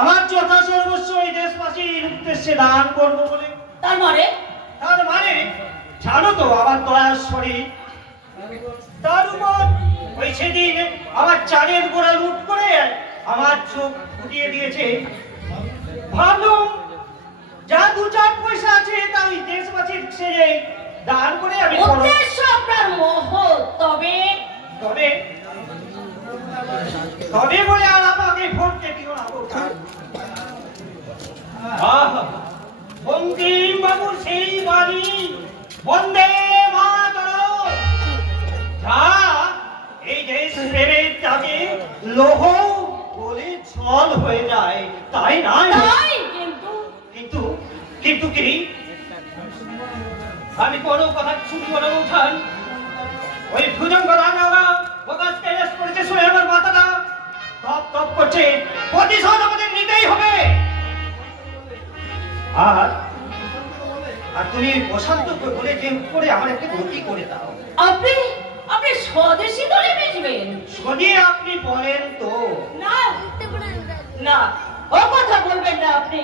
আমার যথা সর্বস্ব এই দেশবাসীর উদ্দেশ্যে দান করবো বলে। তার মানে জানো তো আমার দয়ার শরীর, তার উপর ওই সেদিন আমার চালের গোড়া লুট করে আমার চোখ ফুটিয়ে দিয়েছে। ভাবলাম যা 2-4 পয়সা আছে তা ওই দেশবাসীর ছেড়ে দান করে আমি উদ্দেশ্য আপনার মহৎ, তবে তবে তবে বলে আর আমাকে ভোট দিও না। বঙ্কিম বাবুর সেই বাণী বন্দে মাতরম, যা এই দেশ প্রেমের তাকে লোহ বলে ছল হয়ে যায়, তাই না? কিন্তু কিন্তু কি আমি কোনো কথা শুনবো না উঠান। ওই ভুজঙ্গ রাঙাওয়া প্রকাশ কেস করেছে শুনে আমার মাথাটা টপ টপ করছে। প্রতিশোধ আমাদের নিতেই হবে। আর তুমি প্রশান্তকে বলে যে করে আমার একটা গতি করে দাও। আপনি স্বদেশী দলে মিশবেন? যদি আপনি বলেন তো। না না, ও কথা বলবেন না আপনি।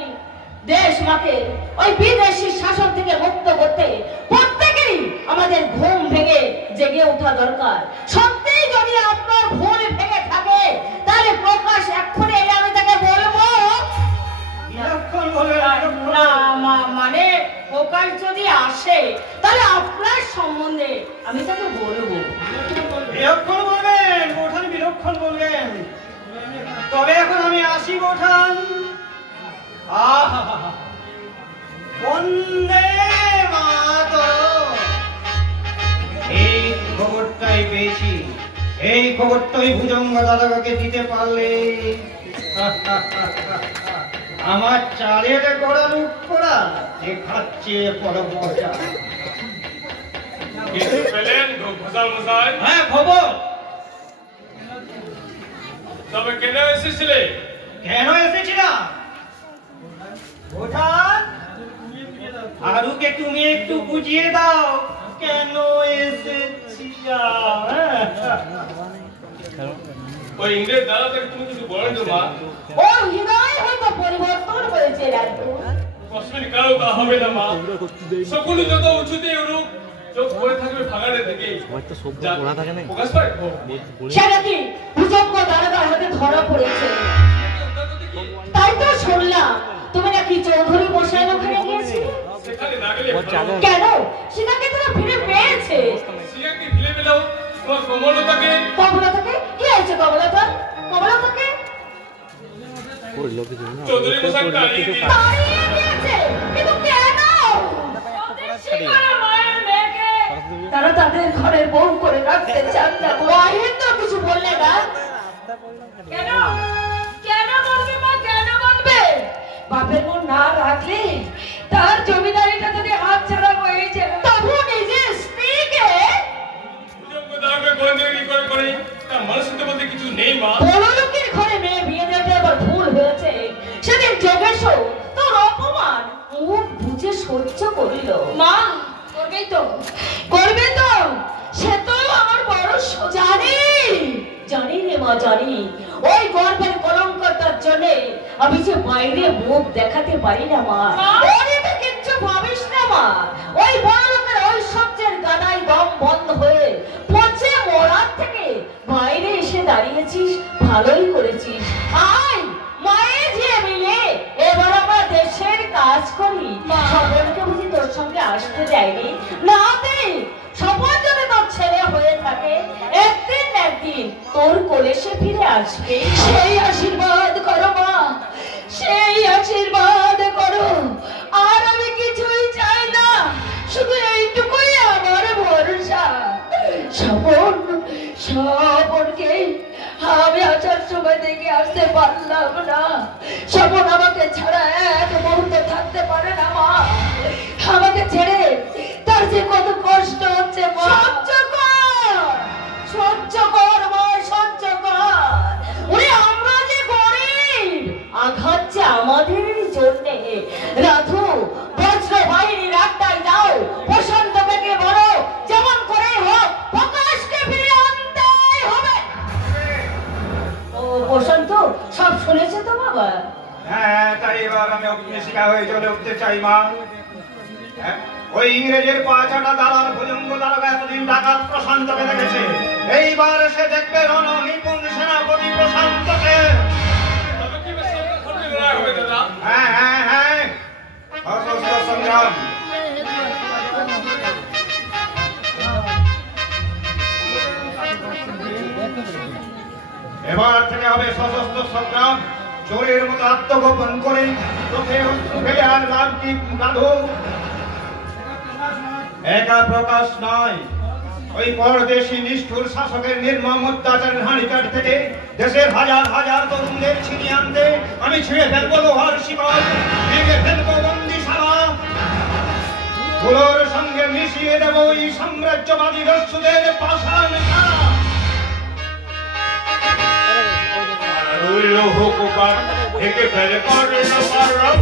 দেশ মাকে ওই বিদেশি শাসন থেকে মুক্ত করতে প্রত্যেকেরই আমাদের ঘুম ভেঙে জেগে ওঠা দরকার। সত্যি যদি আপনার ঘুম ভেঙে থাকে তাহলে প্রকাশ এক্ষুনি এলে আমি তাকে বলবো। না মানে প্রকাশ যদি আসে তাহলে আপনার সম্বন্ধে আমি তাকে বলবো। বিলক্ষণ বলবেন ওঠান, বিলক্ষণ বলবেন। তবে এখন আমি আসি ওঠান। বন্দে মাতরম, এই খবরটাই পেয়েছি। এই খবরটাই ভুজঙ্গ দাদাকে দিতে পারলে আমার চালের গোড়া লুট করা দেখাচ্ছে বড় মজা। হ্যাঁ খবর। তবে কেন এসেছিলে? কেন এসেছিলাম ওঠান, আরুকে তুমি একটু বুঝিয়ে দাও কেন এসেছিলাম। ওই ইংরেজ দাদাটাকে তুমি কিছু বলো তো মা। ও হৃদয় হয়তো পরিবর্তন হয়েছে রাজু। কসমিক কারো তা হবে না মা। সকল যত উঁচুতে উঠুক চোখ পড়ে থাকবে ভাগাড়ের দিকে। হয়তো সব পড়া থাকে না। প্রকাশ পায় সেটা কি ভুজঙ্গ দাদার হাতে ধরা পড়েছে? তাই তো শুনলাম তুমি নাকি চৌধুরী মশাইয়ের ওখানে গিয়েছিলে। সেখানে না গেলে কেন? সেটাকে তোরা ফিরে পেয়েছে? সিয়াকে ফিরে পেলেও তোমার কমলতাকে কি হয়েছে? কমলতাকে চৌধুরী মশাই তাড়িয়ে দিয়েছে। কিন্তু কেন? তারা তাদের ঘরের বউ করে রাখতে চান না। তো কিছু বললে না কেন? কেন বলবে মা, কেন বলবে? বাপের মন না রাখলে তার জমিদারিটা যদি হাত ছাড়া হয়ে যায় তবু নিজের স্ত্রীকে করে তার মানুষের মধ্যে কিছু নেই মা। বড় লোকের ঘরে মেয়ে বিয়ে দিতে আবার ভুল হয়েছে। সেদিন যোগেশ তোর অপমান মুখ বুঝে সহ্য করিল। মা করবে তো সে তো আমার বড় জানি রে মা, জানি। ওই গর্ভের কলঙ্কতার জন্য আমি যে বাইরে মুখ দেখাতে পারি না মা। ওরে তো কিচ্ছু ভাবিস না মা। ওই বড় লোকের ঐশ্বর্যের গাদায় দম বন্ধ হয়ে পচে মরার থেকে বাইরে এসে দাঁড়িয়েছিস, ভালোই করেছিস। আয় মায়ের যে মিলে এবার আমরা দেশের কাজ করি। সকলকে বুঝি তোর সঙ্গে আসতে যায়নি না? সবার যদি তোর ছেলে হয়ে থাকে একদিন না একদিন তোর কোলে সে ফিরে আসবে। সেই আশীর্বাদ করো মা, সেই আশীর্বাদ করো। আর আমি কিছুই চাই না, শুধু এইটুকুই আমার ভরসা। শ্রাবণকে আমি আসার সময় দেখে আসতে পারলাম না। শ্রাবণ আমাকে ছাড়া এক মুহূর্ত থাকতে পারে না মা। আমাকে ছেড়ে তার যে কত কষ্ট হচ্ছে মা। সহ্য কর মা, সহ্য কর। ওরে আমরা যে গরিব, আঘাত যে আমাদের জন্য। রাধু বজ্র বাহিনীর আড্ডায় যাও, প্রশান্ত থেকে বলো যেমন করে হোক প্রকাশকে ফিরে আনতেই হবে। ও প্রশান্ত সব শুনেছে তো বাবা? এবার আমি অগ্নিশিখা হয়ে জ্বলে উঠতে চাই মা। ওই ইংরেজের পাঁচাটা দালাল ভুজঙ্গ দারোগা এতদিন ডাকাত প্রশান্তকে দেখেছে, এইবার সে দেখবে রণ নিপুণ সেনাপতি প্রশান্তকে। হ্যাঁ হ্যাঁ হ্যাঁ, সশস্ত্র সংগ্রাম। এবার থেকে হবে সশস্ত্র সংগ্রাম। চোরের মতো আত্মগোপন করে চোখে ফেলে আর লাভটি গাধো একা প্রকাশ নয়। ওই পরদেশী নিষ্ঠুর শাসকের নির্মম অত্যাচারের হানিকার থেকে দেশের হাজার হাজার তরুণদের ছিনিয়ে আনতে আমি ছিঁড়ে ফেলবো লোহার শিকল, ভেঙে ফেলবো বন্দিশালা, ধুলোর সঙ্গে মিশিয়ে দেবো ওই সাম্রাজ্যবাদী দস্যুদের পাষাণ কারা। হুকুকার থেকে ফেলে করে না পারলাম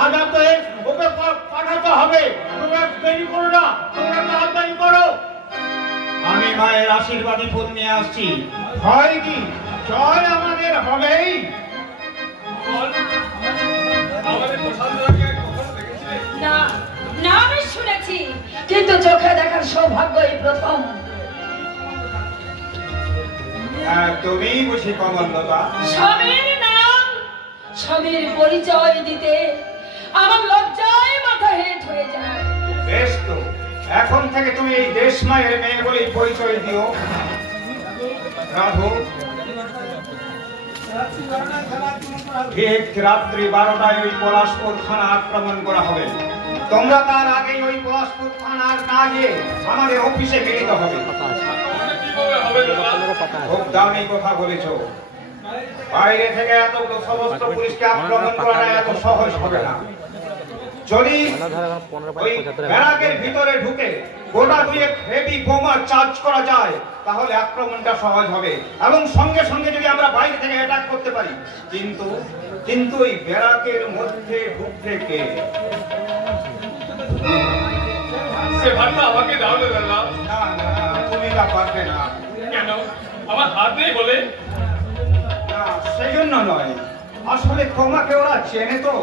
হাজাতে ওকে পাঠাতে হবে। তোমরা দেরি করো না, তোমরা তাড়াতাড়ি করো। আমি মায়ের আশীর্বাদী ফুল নিয়ে আসছি। হয় কি জয় আমাদের হবেই। না না, আমি শুনেছি, কিন্তু চোখে দেখার সৌভাগ্য এই প্রথম। তুমি বুঝি কমললতা? স্বামীর নাম, স্বামীর পরিচয় দিতে আমার লজ্জায় মাথা হেঁট হয়ে যায়। বেশ তো, এখন থেকে তুমি এই দেশ মায়ের মেয়ে বলেই পরিচয় দিও। রাধু, ঠিক রাত্রি 12টায় ওই পলাশপুর থানা আক্রমণ করা হবে। তোমরা তার আগে ওই পলাশপুর থানার না গিয়ে আমাদের অফিসে মিলিত হবে। খুব দামি কথা বলেছ। বাইরে থেকে এতগুলো সমস্ত পুলিশকে আক্রমণ করা এত সহজ হবে না। যদি ওই ব্যারাকের ভিতরে ঢুকে গোটা দুয়েক হেভি বোমা চার্জ করা যায় তাহলে আক্রমণটা সহজ হবে এবং সঙ্গে সঙ্গে যদি আমরা বাইরে থেকে অ্যাটাক করতে পারি। কিন্তু ওই ব্যারাকের মধ্যে ঢুকতে কে? সে ভাতটা আমাকে দাও না দাদা। না না, তুমি তা পারবে না। কেন? আমার হাত নেই বলে? না, সেই জন্য নয়। আসলে তোমাকে ওরা চেনে তো।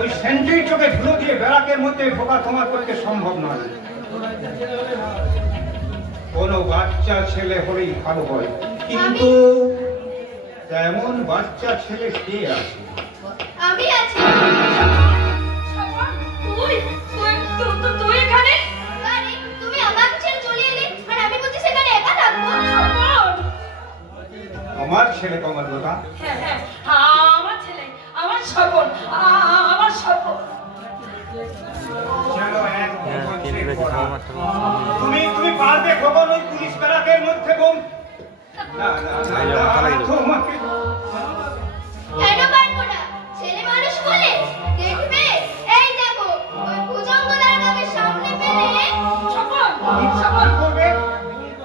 ওই সেন্ট্রি চোখে ধুলো দিয়ে ব্যারাকের মধ্যে ঢোকা তোমার পক্ষে সম্ভব নয়। কোনো বাচ্চা ছেলে হলেই ভালো হয়, কিন্তু তেমন বাচ্চা ছেলে কে আছে? আমি আছি। তুই এখানে? আরে তুমি আমাকে ছেড়ে চলে এলে আর আমি বুঝি সেখানে একা থাকবো? আমার ছেলে কমললতা? হ্যাঁ হ্যাঁ, আমার ছেলে, আমার স্বপন, আমার স্বপন। তুমি পারবে কখন ওই পুলিশ ব্যারাকের মধ্যে বোম? না না না, তোমাকে কেন পারবো না? ছেলে মানুষ বলে দেখবে। এই দেখো, ওই ভুজঙ্গ দারোগাকে সামনে পেলে স্বপন, স্বপন করবে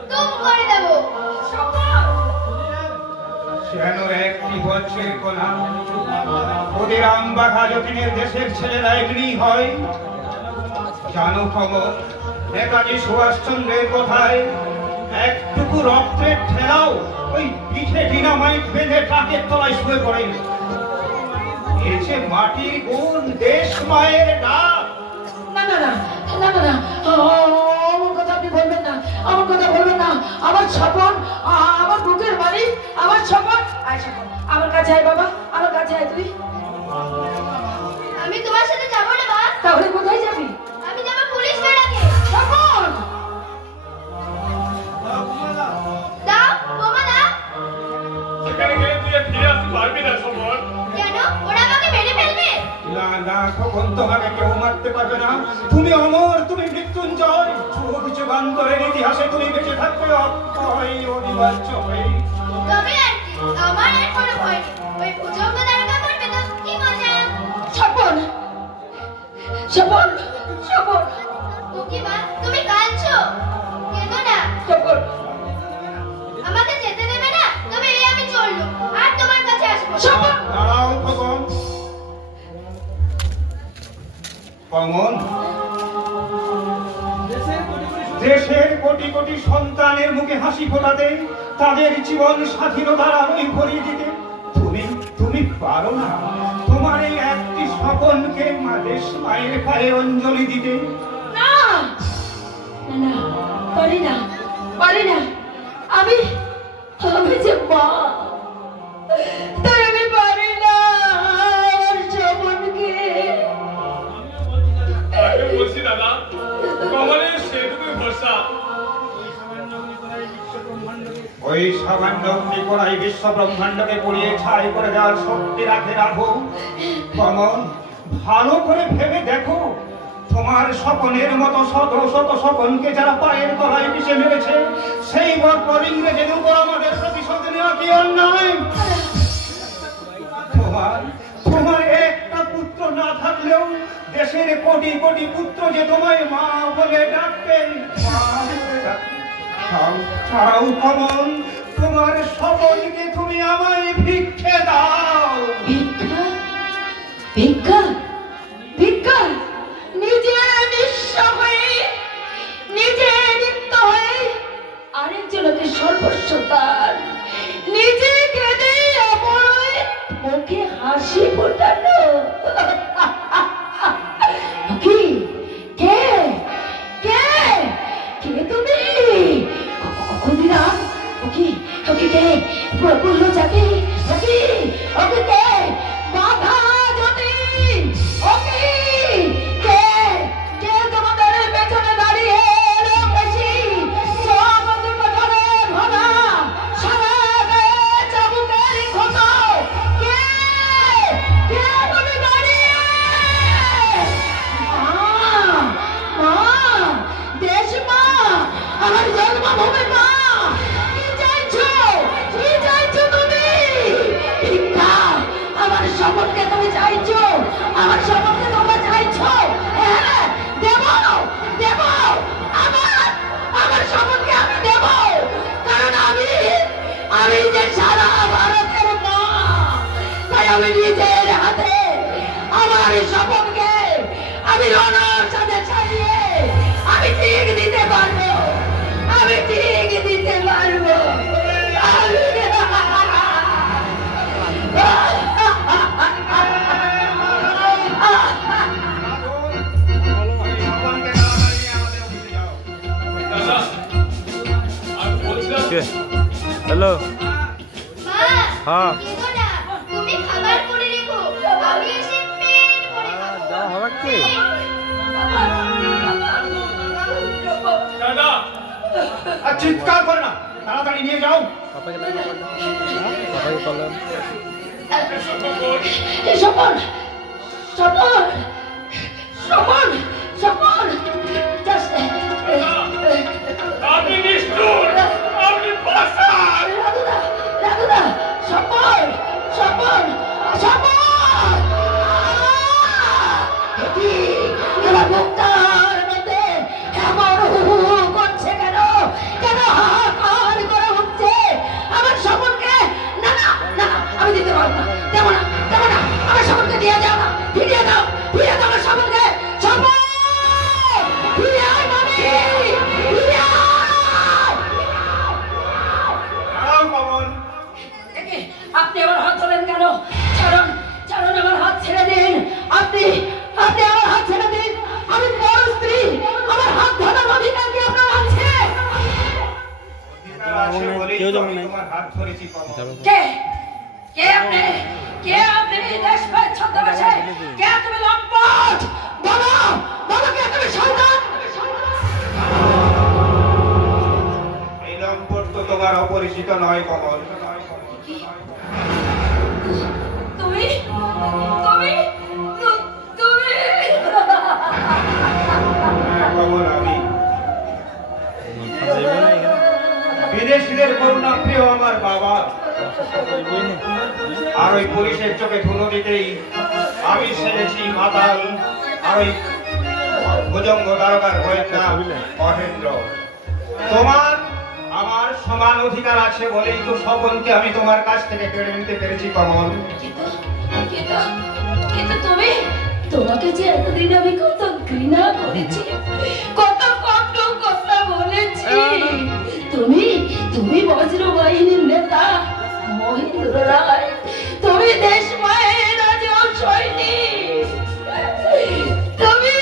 তুম করে দেবো। স্বপন। যেন একটি বছরের কোনা ক্ষুদিরাম বাঘা যতীনের দেশের ছেলেরা এগিয়ে হয়। জানো খবর, নেতাজি সুভাষচন্দ্রের কথায় একটুকু রক্তের ঠেলাও ওই পিঠে ডিনামাইট বেঁধে ট্রাকের তলায় শুয়ে পড়ে। এই যে মাটির গুণ, দেশ মায়ের ডাক। না না না না না না, আমার কথা আপনি বলবেন না, আমার কথা বলবেন না। আমার স্বপন, আমার বুকের বাড়ি, আমার স্বপন। পালাবে না। তুমি অমর, তুমি মৃত্যুঞ্জয়, যুগ যুগান্তরের ইতিহাসে তুমি বেঁচে থাকবে অক্ষয় অনিবার্য হয়ে। তবে আর কি, আমার আর কোনো ভয় নেই। ওই ভুজঙ্গ দারোগা করবে তো কি মজা। স্বপন, স্বপন, স্বপন, কুকিমা, তুমি কাঁদছো? কেঁদো না। স্বপন। আমাকে যেতে দেবে না? তবে এই আমি চললুম, আর তোমার কাছে আসবো না। স্বপন। দাঁড়াও খগন। কমন, দেশের কোটি কোটি সন্তানের মুখে হাসি ফোটাতে, তাদের জীবন স্বাধীনতার আলোয় ভরিয়ে দিতে তুমি তুমি পারো না তোমার এই একটি স্বপনকে দেশ মায়ের পায়ে অঞ্জলি দিতে? না, না, পারি না, পারি না। আমি আমি যে মা, তাই আমি পারি না আমার স্বপনকে। আমি বলছি দাদা, কমলের সেটুকুই ভরসা। ওই সামান্য অগ্নিকণায় বিশ্ব ব্রহ্মাণ্ডকে পুড়িয়ে ছাই করে দেওয়ার শক্তি রাখে রাখো। কমল, ভালো করে ভেবে দেখো, তোমার স্বপনের মতো শত শত স্বপনকে যারা পায়ের তলায় পিষে মেরেছে, সেই বর্বর ইংরেজের উপর আমাদের প্রতিশোধ নেওয়া কি অন্যায়? তোমার একটা পুত্র না থাকলেও দেশের কোটি কোটি পুত্র যে তোমায় মা বলে ডাকবেন। ছাড়াও কমল, তোমার স্বপনকে তুমি আমায় ভিক্ষে দাও। ভিক্ষা, ভিক্ষা, ভিক্ষা। নিজে নিঃস্ব হয়ে, নিজে নিত্য হয়ে, আরেকজনকে সর্বস্ব দান, নিজে কেঁদে অপর মুখে হাসি ফোটানো। কি? কে? কে? কে তুমি? ক্ষুদিরাম? ওকে, ওকে কে? প্রফুল্ল চাকি? ওকে, ওকে কে? বাধা জ্যোতি? ওকে কে? কে তোমাদের পেছনে দাঁড়িয়ে এলো বেশি? সব দুর্ঘটনে ভরা, সারা গায়ে চাবুকের ক্ষত। কে? কে তুমি দাঁড়িয়ে? মা, দেশ মা, আমার জন্মভূমি মা, কি চাইছো? কি চাইছো তুমি? ভিক্ষা, আমার স্বপনকে তুমি চাইছো? আমার স্বপনকে তোমরা চাইছো? হ্যাঁ, দেব, দেব, আমার স্বপনকে আমি দেব, কারণ আমি যে সারা ভারতের মা, তাই আমি নিজের হাতে আমার স্বপনকে আমি রণর সাথে ছাড়িয়ে আমি ঠিক দিতে পারবো, আমি ঠিক দিতে পারবো। দাদা, আমি বলছিলাম হ্যালো। মা, হ্যাঁ। কেঁদো না। তুমি খাবার করে রেখো, আমি এসে পেট ভরে খাবো। যাওয়া হবে কি? দাদা, আর চিৎকার করে না, তাড়াতাড়ি নিয়ে যাও। পাপাকে করলাম। স্বপন, স্বপন, স্বপন, স্বপন, আপনি নিষ্ঠুর, আপনি পাষাণ। রাধুদা, রাধুদা, স্বপন, স্বপন, স্বপন। কি আমার মুক্তার মধ্যে এমন হু করছে কেন? কেন হাহাকার করে উঠছে আমার স্বপনকে? না না না, আমি দিতে পারবো না, দেবো না, দেবো না, আমার স্বপনকে দিয়ে যাও না, ফিরিয়ে দাও, ফিরিয়ে দাও আমার স্বপনকে। স্বপন, ফিরে আয় মামি, ফিরে আয়। দাঁড়াও কমল। একে, আপনি আমার হাত ধরেন কেন? ছাড়ুন, ছাড়ুন, আমার হাত ছেড়ে দিন। আপনি আপনি আমার হাত ছেড়ে দিন। আমি বড় স্ত্রী, আমার হাত ধরার অধিকার কি আপনার আছে? অধিকার আছে বলেই তো আমি তোমার হাত ধরেছি কমল। কে? কে আপনি? কে আপনি? দেশ ভাই ছদ্মবেশে কে তুমি? লম্পট, বলো, বলো কে তুমি? শয়তান। এই লম্পট তো তোমার অপরিচিত নয় কমল। তুমি তুমি তুমি বিদেশিদের করুণা প্রিয় আমার বাবা। আর ওই পুলিশের চোখে ধুলো দিতেই আমি সেরেছি মাতাল। আর ওই ভুজঙ্গ দারোগার গোয়েন্দা মহেন্দ্র। তোমার আমার সমান অধিকার আছে বলেই তো স্বপনকে আমি তোমার কাছ থেকে কেড়ে নিতে পেরেছি কমল। কিন্তু তোমাকে যে এতদিন আমি কত ঘৃণা করেছি, কত কষ্ট কথা বলেছি। তুমি বজ্র বাহিনীর নেতা মহেন্দ্র রায়, তুমি দেশ মায়ের রাজা সৈনিক, তুমি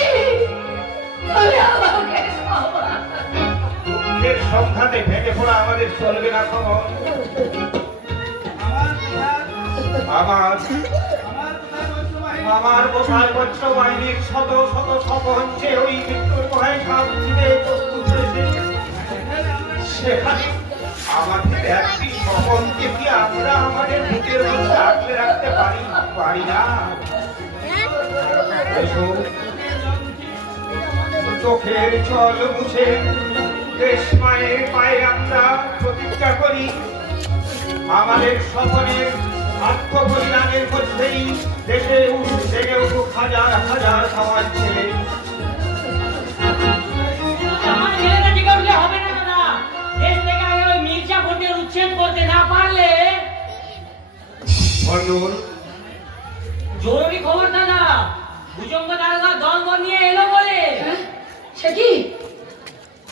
আমাকে দুঃখের সংঘাতে ভেঙে পড়া আমাদের চলবে না কমল। আমার কোথায় বজ্র বাহিনীর শত শত স্বপন যে ওই মৃত্যুর ভয়ে সামনে প্রস্তুত হয়েছে, সেখানে আমাদের একটি স্বপনকে কি আমরা আমাদের বুকের মধ্যে আঁকড়ে রাখতে পারি না? চোখের জল মুছে দেশ মায়ের পায়ে আমরা প্রতিজ্ঞা করি, আমাদের স্বপনের আত্মবলিদানের মধ্যেই দেশে জেগে উঠুক হাজার হাজার সমাজ ছেলে। আমার ছেলেটা টিকে উঠলে হবে না দাদা। দেশ থেকে আগে ওই মির্জাফরদের উচ্ছেদ করতে না পারলে জরুরি খবর দাদা, ভুজঙ্গ দারোগা দলবল নিয়ে এলো বলে। সে কি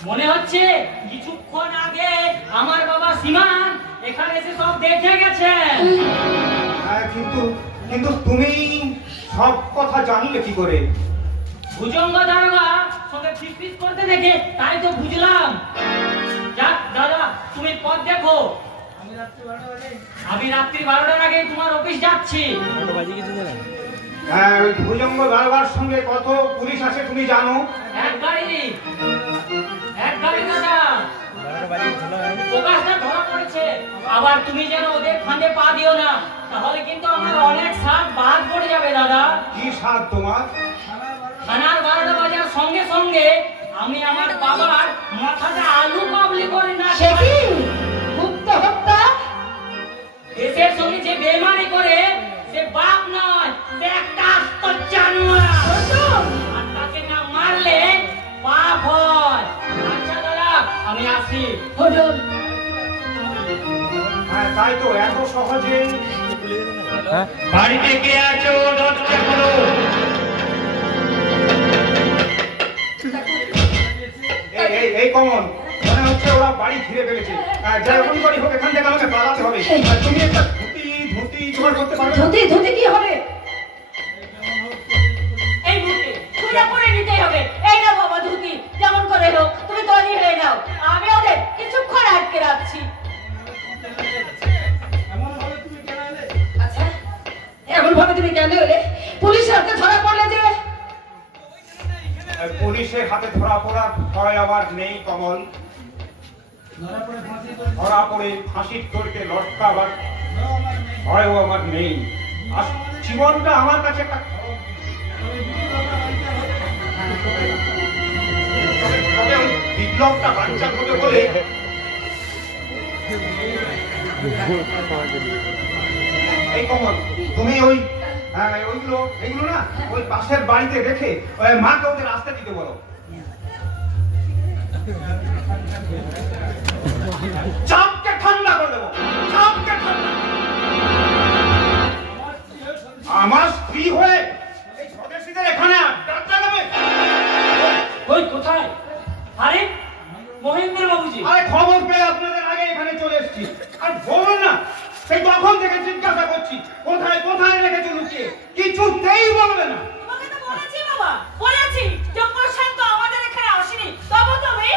মনে হচ্ছে কিছুক্ষণ আগে আমার বাবা সীমান এখানে এসে সব দেখে গেছেন। কিন্তু তুমি সব কথা জানলে কি করে? ভুজঙ্গ দারোগা সঙ্গে ফিসফিস করতে দেখে তাই তো বুঝলাম। যাক দাদা, তুমি পথ দেখো, আমি রাত্রি 12টার আগে তোমার অফিস যাচ্ছি। হ্যাঁ, ওই ভুজঙ্গ দারোগার সঙ্গে কত পুলিশ আছে তুমি জানো? এক গাড়ি দাদা। প্রকাশটা ধরা পড়েছে। আবার তুমি যেন ওদের ফাঁদে পা দিও না, তাহলে কিন্তু আমার অনেক সাপ বাদ পড়ে যাবে দাদা। কি সাপ তোমার? থানার 12টা বাজার সঙ্গে সঙ্গে আমি আমার বাবার মাথাটা আলু কাবলি করে না। সে কি গুপ্ত হত্যা? দেশের সঙ্গে যে বেইমানি করে সে বাপ নয়, সে একটা আস্ত জানোয়ার। আর তাকে না মারলে পাপ হয়। আচ্ছা দাদা, আমি আসি। হ্যাঁ, তাই তো, এত সহজে বাড়িতে কে আছো? দরজা খোলো। এই কমন, মনে হচ্ছে ওরা বাড়ি ঘিরে ফেলেছে। যেরকম করে হোক এখান থেকে আমাকে পালাতে হবে। তুমি একটা ধুতি জোগাড় করতে পারবে? ধুতি কি হবে? এই মুহূর্তে খুলে পড়ে নিতেই হবে। এই না বাবা ধুতি, যেমন করে হোক তুমি তৈরি হয়ে নাও, আমি ওদের কিছুক্ষণ আটকে রাখছি। আচ্ছা, এমন ভাবে তুমি কেন এলে? পুলিশের হাতে ধরা পড়লে যে? পুলিশের হাতে ধরা পড়ার ভয় আমার নেই কমল। ধরা পড়ে ফাঁসির দড়িতে লটকাবার ভয়ও আমার নেই। জীবনটা আমার কাছে একটা বিপ্লবটা বাঞ্ছা হবে বলে এই কমল, তুমি এইগুলো না ওই পাশের বাড়িতে রেখে মাকে ওদের রাস্তা দিতে বলো। চাপকে ঠান্ডা করে দেবো, চাপকে ঠান্ডা। আমার স্ত্রী হয়ে এই স্বদেশীদের এখানে আড্ডা দেবে? ওই কোথায়? আরে মহেন্দ্র বাবুজি। আরে খবর পেয়ে আপনাদের আগে এখানে চলে এসেছি। আর বলুন না, সেই তখন থেকে জিজ্ঞাসা করছি কোথায় কোথায় রেখেছো লুকিয়ে, কিছুতেই বলবে না। তোমাকে তো বলেছি বাবা, বলেছি চক্রশান্ত আমাদের এখানে আসেনি, তবে তুমি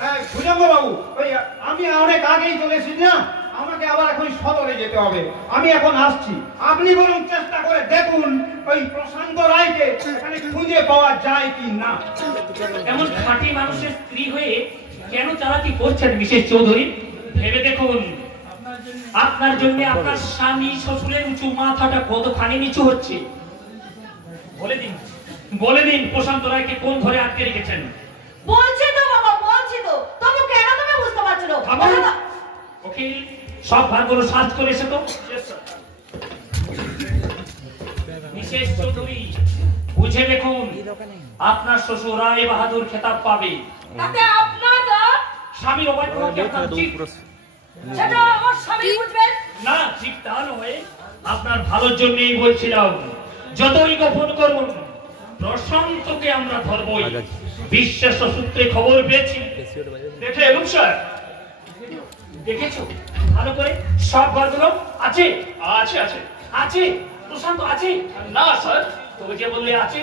হ্যাঁ ভুজঙ্গ বাবু, ওই আমি অনেক আগেই চলে এসেছি না, আমাকে আবার এখন সদরে যেতে হবে। আমি এখন আসছি, আপনি বরং চেষ্টা করে দেখুন ওই প্রশান্ত রায়কে এখানে খুঁজে পাওয়া যায় কি না। এমন খাঁটি মানুষের স্ত্রী হয়ে কেন চালাকি করছেন মিসেস চৌধুরী? ভেবে দেখুন, আপনার জন্য আপনার স্বামী শ্বশুরের উঁচু মাথাটা কতখানি নিচু হচ্ছে। বলে দিন প্রশান্ত রায়কে কোন ঘরে আটকে রেখেছেন? বলছি তো বাবা, বলছি তো, তবু কেন তুমি বুঝতে পারছো না? সব ভাগগুলো সার্চ করে এসে তো। মিসেস চৌধুরী, বুঝে দেখুন, আপনার শ্বশুর রায় বাহাদুর খেতাব পাবে। তাতে আপনার স্বামী অবাধ্য হতে আপনার উচিত। সেটা আমার স্বামী বুঝবেন না, ঠিক তা নয়, আপনার ভালোর জন্যই বলছিলাম। যতই গোপন করুন, প্রশান্তকে আমরা ধরবই। বিশ্বাস সূত্রে খবর পেয়েছি। দেখে এলুম স্যার। দেখেছো ভালো করে? সব ঘরগুলো আছে? আছে আছে আছে। প্রশান্ত আছে? না স্যার, তুমি যে বললে আছে,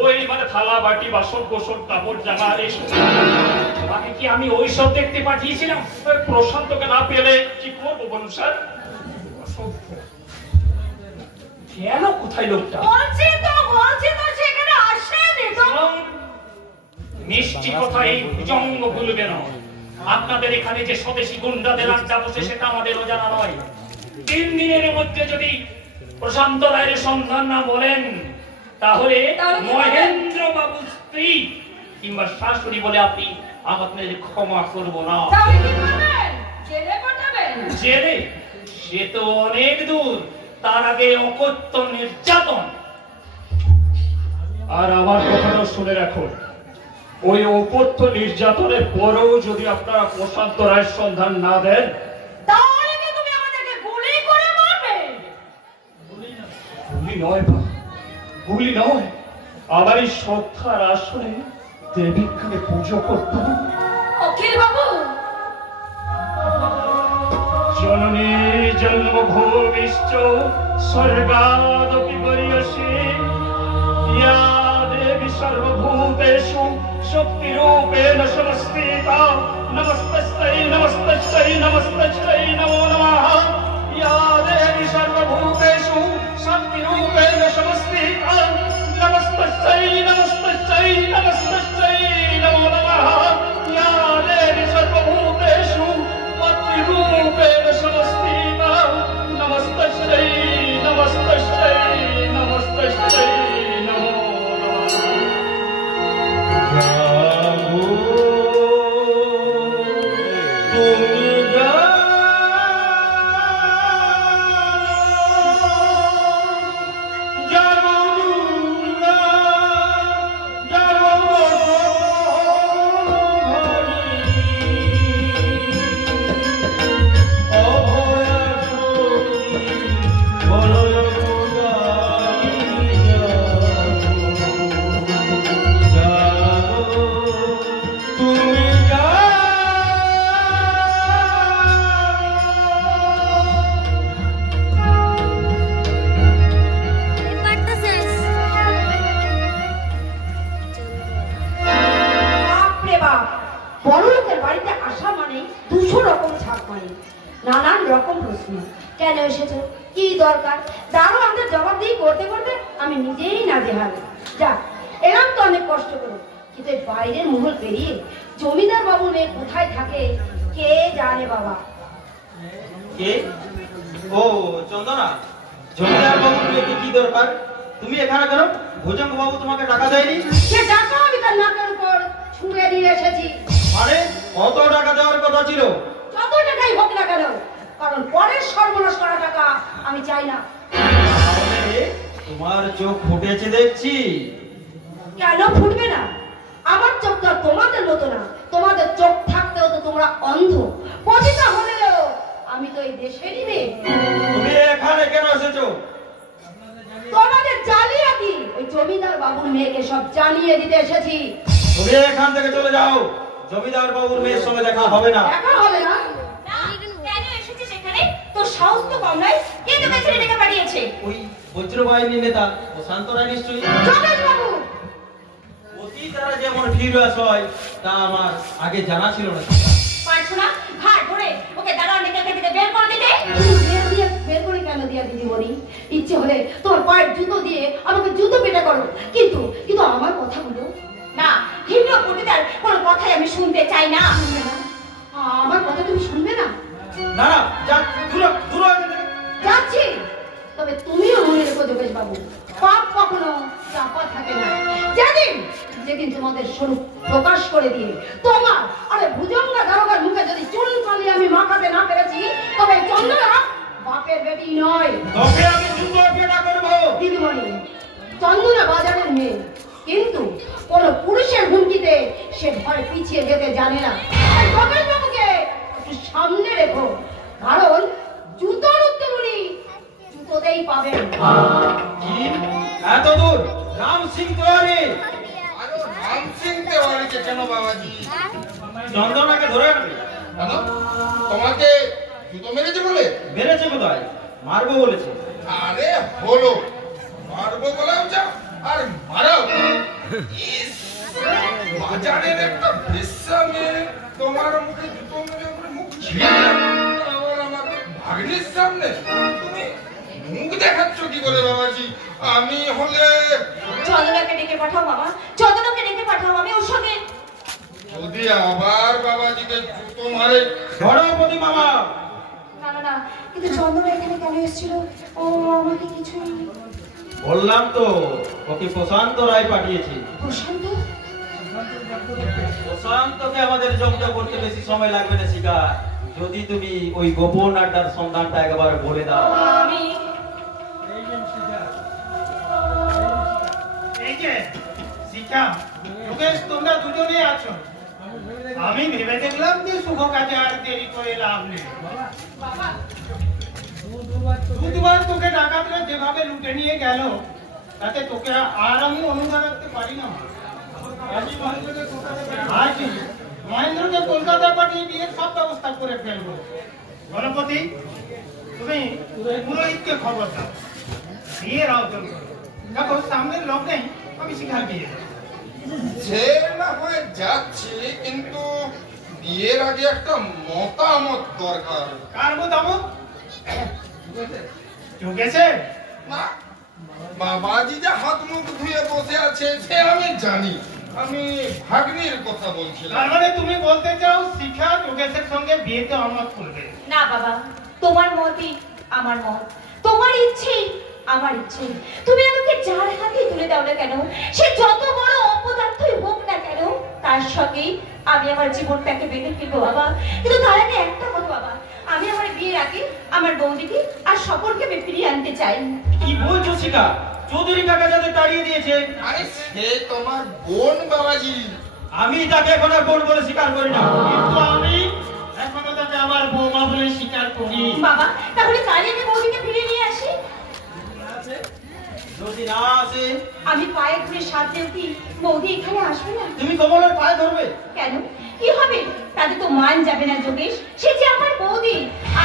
ওই মানে থালা বাটি বাসন কোসন কাপড় জামা এইসব। তোমাকে কি আমি ওই সব দেখতে পাঠিয়েছিলাম? প্রশান্তকে না পেলে কি করবো বলুন স্যার? কেন? কোথায় লোকটা? বলছি তো সেখানে আসেনি তো। মিষ্টি কথাই জঙ্গ ভুলবে না। আপনাদের এখানে যে স্বদেশী গুন্ডাদের আড্ডা বসে সেটা আমাদেরও জানা নয়। 3 দিনের মধ্যে যদি প্রশান্ত রায়ের সন্ধান না বলেন, তাহলে মহেন্দ্র বাবুর স্ত্রী কিংবা শাশুড়ি বলে আপনি আপনাদের ক্ষমা করব না। তাহলে কি করবেন? জেলে পাঠাবেন? জেলে? সে তো অনেক দূর। তার আগে অকথ্য নির্যাতন। আর আমার কথাটা শুনে রাখুন, ওই অকথ্য নির্যাতনের পরেও যদি আপনারা প্রশান্ত রায়ের সন্ধান না দেন, তাহলে কি তুমি আমাদেরকে গুলি করে মারবে? গুলি নয় বা গুলি নয়, আমার এই শ্রদ্ধার আসনে দেবীকে পুজো করতাম। অখিল বাবু, জননী জন্মভূমিশ্চ স্বর্গাদপি গরীয়সী ইয়া দেবী সর্বভূতেষু শক্তিরূপেণ সমস্থিতা নমস্তস্যৈ নমস্তস্যৈ নমস্তস্যৈ নমো নমঃ ইয়া দেবী সর্বভূতেষু শক্তিরূপেণ সমস্থিতা নমস্তস্যৈ নমস্তস্যৈ নমস্তস্যৈ নমো নমঃ ইয়া দেবী সর্বভূতেষু রূপেণ সমস্থিতা নমস্তস্যৈ নমস্তস্যৈ নমস্তস্যৈ নমো নানান রকম প্রশ্ন। কেন এসেছো, কি দরকার, তারও আমাদের জবাবদিহি করতে করতে আমি নিজেই নাজেহাল। যাক, এরকম তো অনেক কষ্ট করো, কিন্তু বাইরের মহল পেরিয়ে জমিদার বাবু মেয়ে কোথায় থাকে কে জানে বাবা। কে? ও চন্দনা, জমিদার বাবুর মেয়েকে কি দরকার? তুমি এখানে কেন? ভুজঙ্গ বাবু তোমাকে টাকা দেয়নি? সে টাকা আমি তার নাকের উপর ছুঁড়ে নিয়ে এসেছি। আরে কত টাকা দেওয়ার কথা ছিল? যত টাকাই হোক না কেন, কারণ পরের সর্বনাশ করা টাকা আমি চাই না। তোমার চোখ ফুটেছে দেখছি। কেন ফুটবে না? আমার চোখটা তোমাদের মতো না। তোমাদের চোখ থাকতেও তো তোমরা অন্ধ। পতিতা হলেও আমি তো এই দেশেরই মেয়ে। তুমি এখানে কেন এসেছো? তোমাদের জালিয়াতি ওই জমিদার বাবুর মেয়েকে সব জানিয়ে দিতে এসেছি। তুমি এখান থেকে চলে যাও, জমিদার বাবুর মেয়ের সঙ্গে দেখা হবে না। দেখা হবে না? কেন এসেছে সেখানে? তোর সাহস তো কম নয়। কে তোকে ছেড়ে ডেকে পাঠিয়েছে? ওই বজ্রবাহিনী নেতা প্রশান্ত রায় নিশ্চয়ই। যোগেশ বাবু, অতি তারা যেমন ফিরবাস হয় তা আমার আগে জানা ছিল না। পারছো না? ঘাট ধরে ওকে দাঁড়াও ডেকে থেকে বের করে দিতে। বের করে কেন দিয়া দিদিমণি? ইচ্ছে হলে তোমার পায়ের জুতো দিয়ে আমাকে জুতো পেটা করো, কিন্তু কিন্তু আমার কথাগুলো না, হিন্দু পতিতার কোনো কথাই আমি শুনতে চাই না। আমার কথা তুমি শুনবে না? না না, যা দূর দূর হয়ে গেছে। যাচ্ছি, তবে তুমিও মনে রেখো যোগেশ বাবু, পাপ কখনো চাপা থাকে না। যেদিন তোমাদের স্বরূপ প্রকাশ করে দিয়ে তোমার আরে ভুজঙ্গা দারোগার মুখে যদি চুন কালি আমি মাখাতে না পেরেছি, তবে চন্দ্র চন্দনা বাজারের মেয়ে, কিন্তু কোন পুরুষের হুমকিতে সে ভয় পিছিয়ে যেতে জানে না। গোপাল বাবুকে একটু সামনে রেখো, কারণ জুতোর উত্তরুনি জুতোতেই পাবেন। কি এত দূর? রাম সিং তেওয়ারি। রাম সিং তেওয়ারিকে কেন বাবাজি? চন্দনাকে ধরে আনবে। কেন? তোমাকে জুতো মেরেছে বলে? মেরেছে কোথায়? মারবো বলেছে। আরে হলো, মারবো বলাও যা আর মারাও। ইস, বাজারের একটা বেশ্যা মেয়ে তোমার মুখে জুতো মেরে করে মুখ ছিঁড়ে আবার আমার ভাগ্নির সামনে তুমি মুখ দেখাচ্ছ কি করে বাবাজি? আমি হলে চন্দনাকে ডেকে পাঠাও বাবা, চন্দনাকে ডেকে পাঠাও, আমি ওর সঙ্গে। যদি আবার বাবাজিকে জুতো মারে? গণপতি মামা। না না না, কিন্তু চন্দনা এখানে কেন এসেছিল? ও আমাকে কিছুই বললাম তো, ওকে প্রশান্ত রায় পাঠিয়েছি। প্রশান্ত? প্রশান্তকে আমাদের যোগটা করতে বেশি সময় লাগবে না শিকার, যদি তুমি ওই গোপন আড্ডার সন্ধানটা একবার বলে দাও। আমি এই যে শিখা, যোগেশ, তোমরা দুজনে আছো। আমি ভেবে দেখলাম যে শুভ কাজে আর দেরি করে লাভ নেই। দুবার তোকে ডাকাতরা যেভাবে লুটে নিয়ে গেল, তাতে তোকে আর আমি অনুদান রাখতে পারি না। আজ মহেন্দ্রকে কলকাতা পাঠিয়ে বিয়ের সব ব্যবস্থা করে ফেলবো। গণপতি, তুমি পুরোহিতকে খবর দাও, বিয়ের আয়োজন করো। দেখো সামনের লোক নেই, আমি শিখার বিয়ে। সে না হয়ে যাচ্ছে, কিন্তু বিয়ের আগে একটা মতামত দরকার। কার মতামত? যোগেশে? না, বাবাজি যে হাত মুখ ধুয়ে বসে আছে সে আমি জানি, আমি ভাগ্নির কথা বলছিলাম। তার মানে তুমি বলতে চাও শিখা যোগেশের সঙ্গে বিয়েতে অমত করবে? না বাবা, তোমার মতই আমার মত, তোমার ইচ্ছেই আমার ইচ্ছে। তুমি আমাকে যার হাতে তুলে দাও না কেন, সে যত বড় অপদার্থই হোক না কেন, তার সঙ্গেই আমি আমার জীবনটাকে বেঁধে ফেলবো বাবা। কিন্তু তার আগে একটা কথা বাবা, আমি আমার বিয়ের আগে আমার বৌদিকে আর সকলকে আমি ফিরিয়ে আনতে চাই। কি বলছো শিখা? চৌধুরী কাকা যাদের তাড়িয়ে দিয়েছে। আরে সে তোমার বোন বাবাজি। আমি তাকে এখন আর বোন বলে স্বীকার করি না। কিন্তু আমি এখনো তাকে আমার বৌমা বলে স্বীকার করি। বাবা, তাহলে কালই আমি বৌদিকে ফিরিয়ে নিয়ে আসি। যদি না আসে? আমি পায়ে ধরে সাথে উঠি, বৌদি এখানে আসবে না? তুমি কমলের পায়ে ধরবে? কেন, কি হবে? তাতে তো মান যাবে না যোগেশ, সে যে আমার বৌদি,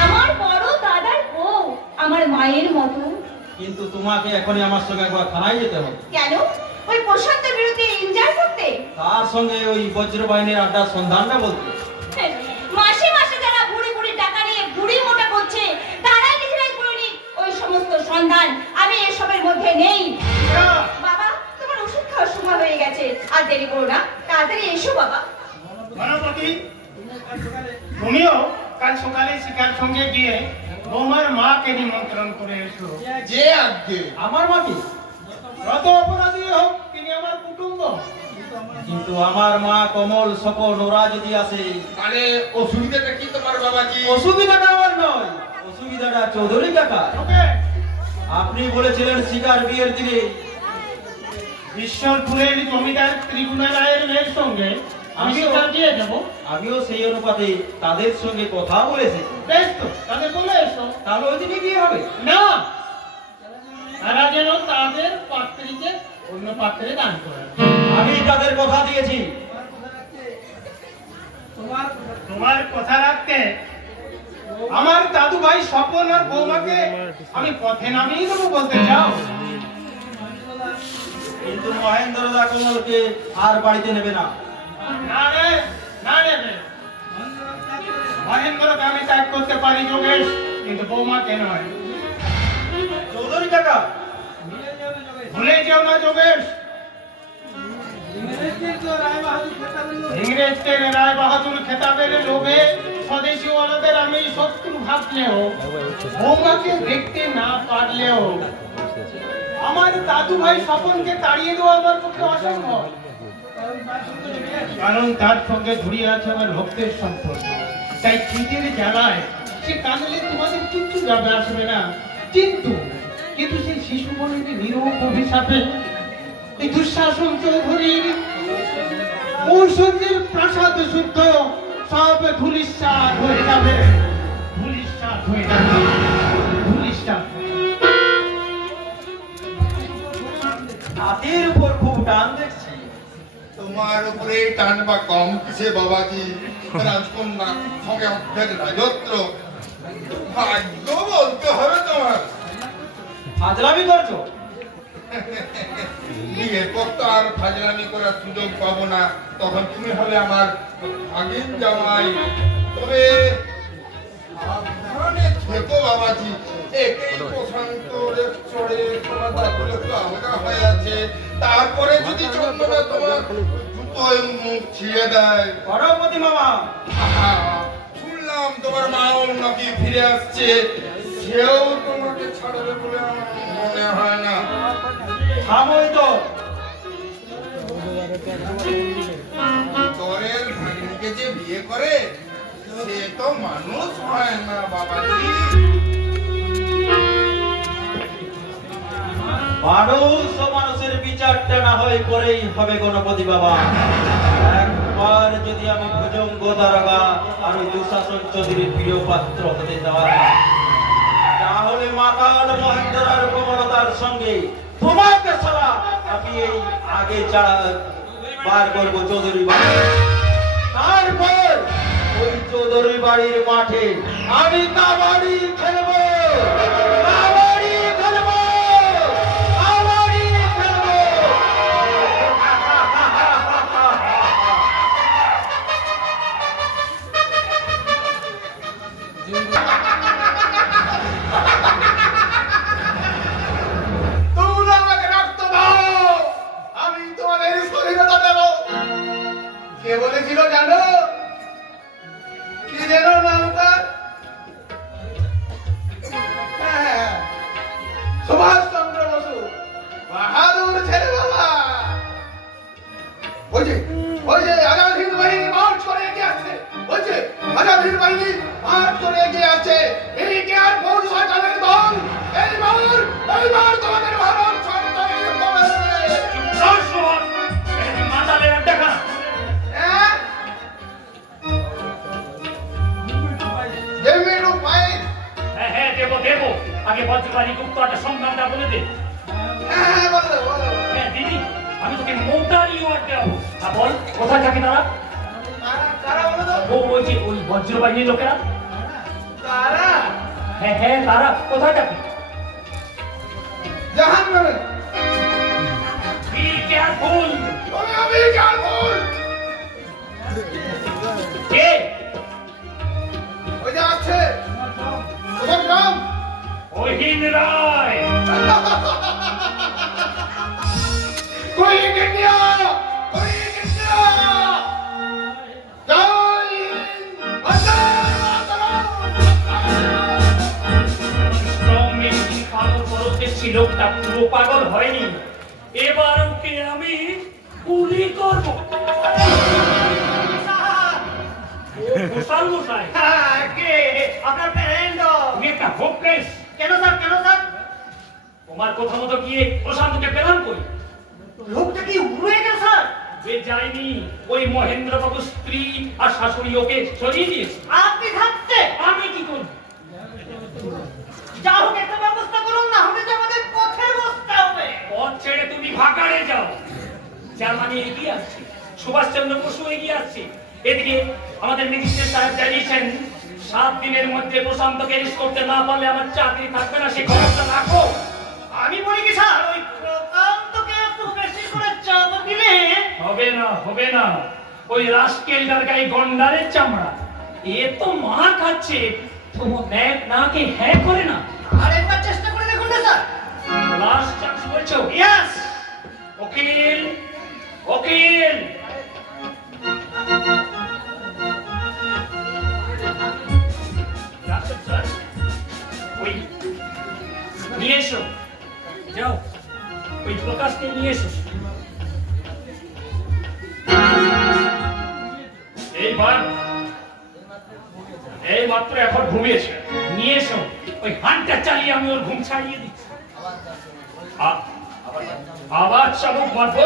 আমার বড় দাদার বউ, আমার মায়ের মতো। কিন্তু তোমাকে এখনই আমার সঙ্গে একবার থানায় যেতে হবে। কেন? ওই প্রশান্তের বিরুদ্ধে এনজয় করতে? তার সঙ্গে ওই বজ্রবাহিনীর আড্ডার সন্ধানটা বলতে। মাসে মাসে যারা বুড়ি বুড়ি টাকা নিয়ে বুড়ি মোটা করছে, তারাই নিজেরাই করে নিক ওই সমস্ত সন্ধান। আমি এসবের মধ্যে নেই। বাবা, তোমার ওষুধ খাওয়ার সময় হয়ে গেছে, আর দেরি করো না, তাড়াতাড়ি এসো বাবা। গণপতি, তুমিও কাল সকালে শিখার সঙ্গে গিয়ে বৌমার মাকে নিমন্ত্রণ করে এসো। যে আগে আমার মাকে? যত অপরাধী হোক, তিনি আমার কুটুম্ব। কিন্তু আমার মা কমল সকল ওরা যদি আসে, আরে অসুবিধাটা কি তোমার বাবাজি? অসুবিধাটা আমার নয়, অসুবিধাটা চৌধুরী কাকা। আপনি বলেছিলেন শিকার বিয়ের দিনে ঈশ্বরপুরের জমিদার ত্রিগুণা রায়ের মেয়ের সঙ্গে আমি শিকার দিয়ে যাবো। আমিও সেই অনুপাতে তাদের সঙ্গে কথা বলেছি। বেশ তো, তাদের বলে এসো। তাহলে ওই দিনে বিয়ে হবে না, তারা যেন তাদের পাত্রীকে অন্য পাত্রে দান করে। আমি তাদের কথা দিয়েছি। তোমার কথা রাখতে আমার দাদু ভাই স্বপন আর বৌমাকে আমি পথে নামিয়ে দেবো বলতে চাও? কিন্তু মহেন্দ্র দা কমলকে আর বাড়িতে নেবে না। না রে, না নেবে। মহেন্দ্রকে আমি ত্যাগ করতে পারি যোগেশ, কিন্তু বৌমাকে নয়। চৌধুরী কাকা, ভুলে যেও না যোগেশ, ইংরেজদের রায় বাহাদুর খেতাবের লোভে স্বদেশী ওয়ালাদের আমি শত্রু ভাবলেও, বৌমাকে দেখতে না পারলেও আমার দাদু ভাই স্বপনকে তাড়িয়ে দেওয়া আমার পক্ষে অসম্ভব। কারণ তার সঙ্গে জড়িয়ে আছে আমার রক্তের সম্পর্ক। তাই খিদের জ্বালায় সে কাঁদলে তোমাদের কিচ্ছু যাবে আসবে না। কিন্তু সেই শিশু মনের নিরোগ অভিশাপে এই দুঃশাসন চৌধুরীর ঔষধের প্রাসাদ শুদ্ধ সব ধুলিস্যাৎ হয়ে যাবে, ধুলিস্যাৎ হয়ে যাবে, ধুলিস্যাৎ। নাতির উপর খুব টান দেখছি। তোমার উপরে টান বা কম কিসে বাবাজি? রাজকন্যা সঙ্গে অর্ধেক রাজত্ব, ভাগ্য বলতে হবে তোমার। ফাজলামি করছো? বিয়ের পর তো আর ফাজলামি করার সুযোগ পাবো না, তখন তুমি হবে আমার আগের জামাই। তবে সাবধানে থেকো বাবাজি, একেই প্রশান্ত চড়ে তোমার দাঁতগুলো একটু আলগা হয়ে আছে, তারপরে যদি চন্দনা তোমার জুতোয় মুখ ছিঁড়ে দেয়। গর্ভবতী মামা, শুনলাম তোমার মাও নাকি ফিরে আসছে, সেও তোমাকে ছাড়বে বলে আমার মনে হয় না। থামোই তো। তোরের ভাগ্নিকে যে বিয়ে করে সে তো মানুষ হয় না বাবাজি। মানুষ ও মানুষের বিচারটা না হয় করেই হবে গণপতি বাবা। একবার যদি আমি ভুজঙ্গ দারোগা আর ওই দুঃশাসন চৌধুরীর প্রিয় পাত্র হতে যাওয়া তাহলে মাতাল মহেন্দ্রার কোমলতার সঙ্গে তোমাকে ছাড়া আমি এই আগে বার করবো চৌধুরী বাড়ি। তারপর ওই চৌধুরী বাড়ির মাঠে আমি কাবাডি খেলবো, কাবাডি খেলবো, কাবাডি খেলবো। তোমরা আমাকে রক্ত দাও, আমি তোমাদের স্বাধীনতা দেব। কে বলেছিল জানো? কি যেন নাম তার? হ্যাঁ, সুভাষ চন্দ্র বসু, বাহাদুর ছেলে বাবা। ওই যে আজাদ হিন্দ বাহিনী মার্চ করে এগিয়ে আসছে, ওই যে আজাদ হিন্দ বাহিনী মার্চ করে এগিয়ে আসছে। এই কে আর ফৌজ বাজারের দল, এইবার তোমাদের ভারত সরকারের হবে। মাতালের আড্ডা খানা। হ্যাঁ, দেবীর উপায়। হ্যাঁ দেবো। আগে বজ্রবাড়ি গুপ্ত একটা সংগ্রামটা বলে দে। হ্যাঁ, বলো। হ্যাঁ দিদি, আমি তোকে মোটারি ওয়ার্ড দেবো। বল, কোথায় থাকে তারা? কারা বলো তো? ওই বজ্রবাহিনীর লোকেরা। কারা? হ্যাঁ তারা কোথায় থাকে? জাহান্নামে। Be careful. আমি কেয়ারফুল। কে? ওই যে আছে তোমার নাম ওহিন রায়। कोई इंडिया जय वंदे মাতারম। লোকটা পুরো পাগল হয়নি, এবার ওকে আমি গুলি করবো। আপনার প্যারেন্ট তুমি একটা হোপলেস। কেন স্যার? তোমার কথা মতো গিয়ে প্রশান্তকে পেলাম কই? লোকটা কি উড়ে গেল স্যার? যে যায়নি, ওই মহেন্দ্রবাবুর স্ত্রী আর শাশুড়ি ওকে সরিয়ে দিয়েছে। আপনি থাকতে আমি কি করব? যা হোক একটা ব্যবস্থা করুন, না হলে যে আমাদের পথে বসতে হবে। পথ ছেড়ে তুমি ভাগাড়ে যাও। জার্মানি এগিয়ে আসছে, সুভাষচন্দ্র বসু এগিয়ে আসছে। এদিকে আমাদের মিনিস্টার সাহেব জানিয়েছেন 7 দিনের মধ্যে প্রশান্তকে রিস্ক করতে না পারলে আমার চাকরি থাকবে না, সে খবরটা রাখো। আমি বলি কি স্যার, ওই প্রশান্তকে একটু বেশি করে চাপ দিলে হবে না। ওই রাস্কেলটার গায়ে গন্ডারের চামড়া, এ তো মার খাচ্ছে, তোমার ব্যাগ নাকে হ্যাঁ করে না। আরেকবার চেষ্টা করে দেখুন না স্যার। লাস্ট চান্স বলছো? ইয়েস। উকিল ওই নিয়ে এসো, যাও ওই প্রকাশকে নিয়ে এসো। এই মাত্র এখন ঘুমিয়েছে, নিয়ে এসো। ওই হানটা চালিয়ে আমি ওর ঘুম ছাড়িয়ে দিচ্ছি। আবার চাবুক মারবো,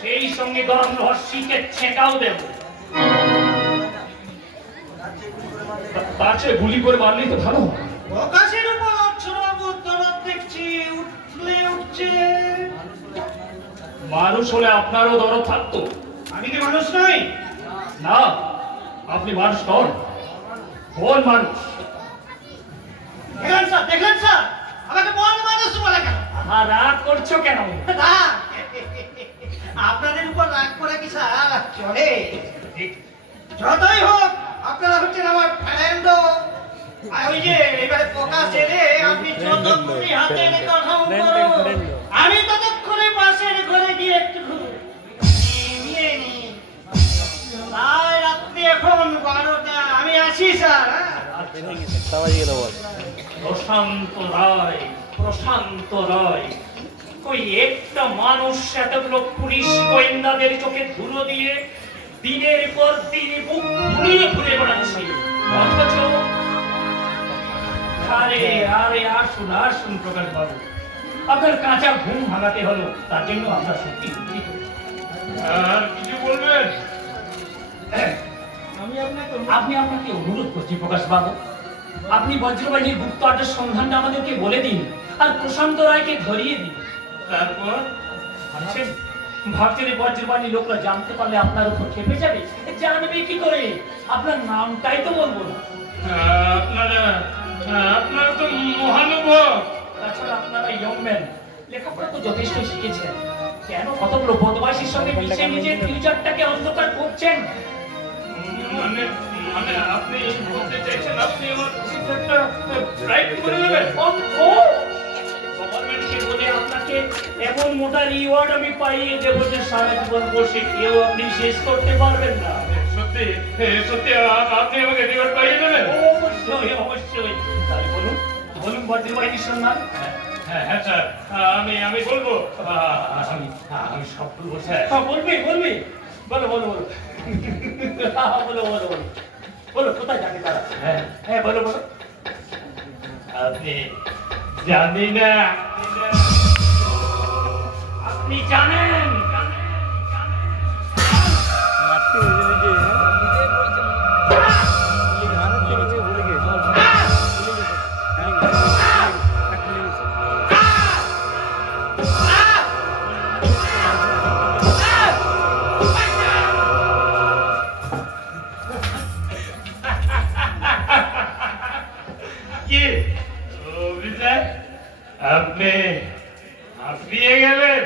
সেই সঙ্গে গরম লোহার শিকে ছেঁকাও দেব। তার চেয়ে গুলি করে মারলেই তো ভালো। প্রকাশের উপর ছোড়াবো দরদ দেখছি উঠলে উঠছে। মানুষ হলে আপনারও দরদ থাকতো। আমি কি মানুষ নই? না, আপনি মানুষ নন। কোন মানুষ? দেখলেন স্যার, আমাকে বল মানুষ বলে কেন? রাগ করছো কেন? আপনাদের উপর রাগ করে কি স্যার চলে? যতই হোক আপনারা হচ্ছেন আমার ফ্রেন্ড। ওই যে এবারে প্রকাশ এলে আপনি যতক্ষণই হাতে এনে কথা করুন, আমি ততক্ষণে পাশের ঘরে গিয়ে একটু নিয়ে নিই। তাই রাত্রি এখন 12টা, আমি আসি স্যার। প্রশান্ত রায়, প্রশান্ত রায়, ওই একটা মানুষ এতগুলো পুলিশ গোয়েন্দাদের চোখে ধুলো দিয়ে দিনের পর দিন বুক ফুলিয়ে ঘুরে বেড়াচ্ছে, অথচ আরে আরে আসুন আসুন প্রকাশ বাবু, আপনার কাঁচা ঘুম ভাঙাতে হলো, তার জন্য আমরা সত্যি দুঃখিত। আর কিছু বলবেন? আপনি আপনাকে অনুরোধ করছি প্রকাশ বাবু, আপনি বজ্রবাহিনীর গুপ্ত আড্ডার সন্ধানটা আমাদেরকে বলে দিন আর প্রশান্ত রায়কে ধরিয়ে দিন। তারপর ভাবছেন বজ্রবাহিনীর লোকরা জানতে পারলে আপনার উপর খেপে যাবে। জানবে কি করে? আপনার নামটাই তো বলবো না। আপনারা তো মহানুভব, তাছাড়া আপনারা ইয়ং ম্যান, লেখাপড়া তো যথেষ্ট শিখেছেন, কেন কতগুলো বদমাইশের সঙ্গে মিশে নিজের ফিউচারটাকে অন্ধকার করছেন? মানে আপনি বলতে চাইছেন আপনি আমার ফিউচারটা ব্রাইট করে দেবেন? গভর্নমেন্টকে বলে আপনাকে এমন মোটা রিওয়ার্ড আমি পাইয়ে দেবো যে সারা জীবন বসে কেউ আপনি শেষ করতে পারবেন না। সত্যি সত্যি আপনি আমাকে রিওয়ার্ড পাইয়ে দেবেন? অবশ্যই অবশ্যই। তাই বলুন বলুন বজ্রবাহিনীর সম্মান। হ্যাঁ স্যার, আমি বলবো, আমি সব বলবো স্যার। বলবি বলবি, বলো বলো বলো বলো বলো বলো বলো, কোথায় যাবে তারা? হ্যাঁ হ্যাঁ বলো বলো। আপনি জানি না, আপনি জানেন। আপনি হাঁপিয়ে গেলেন?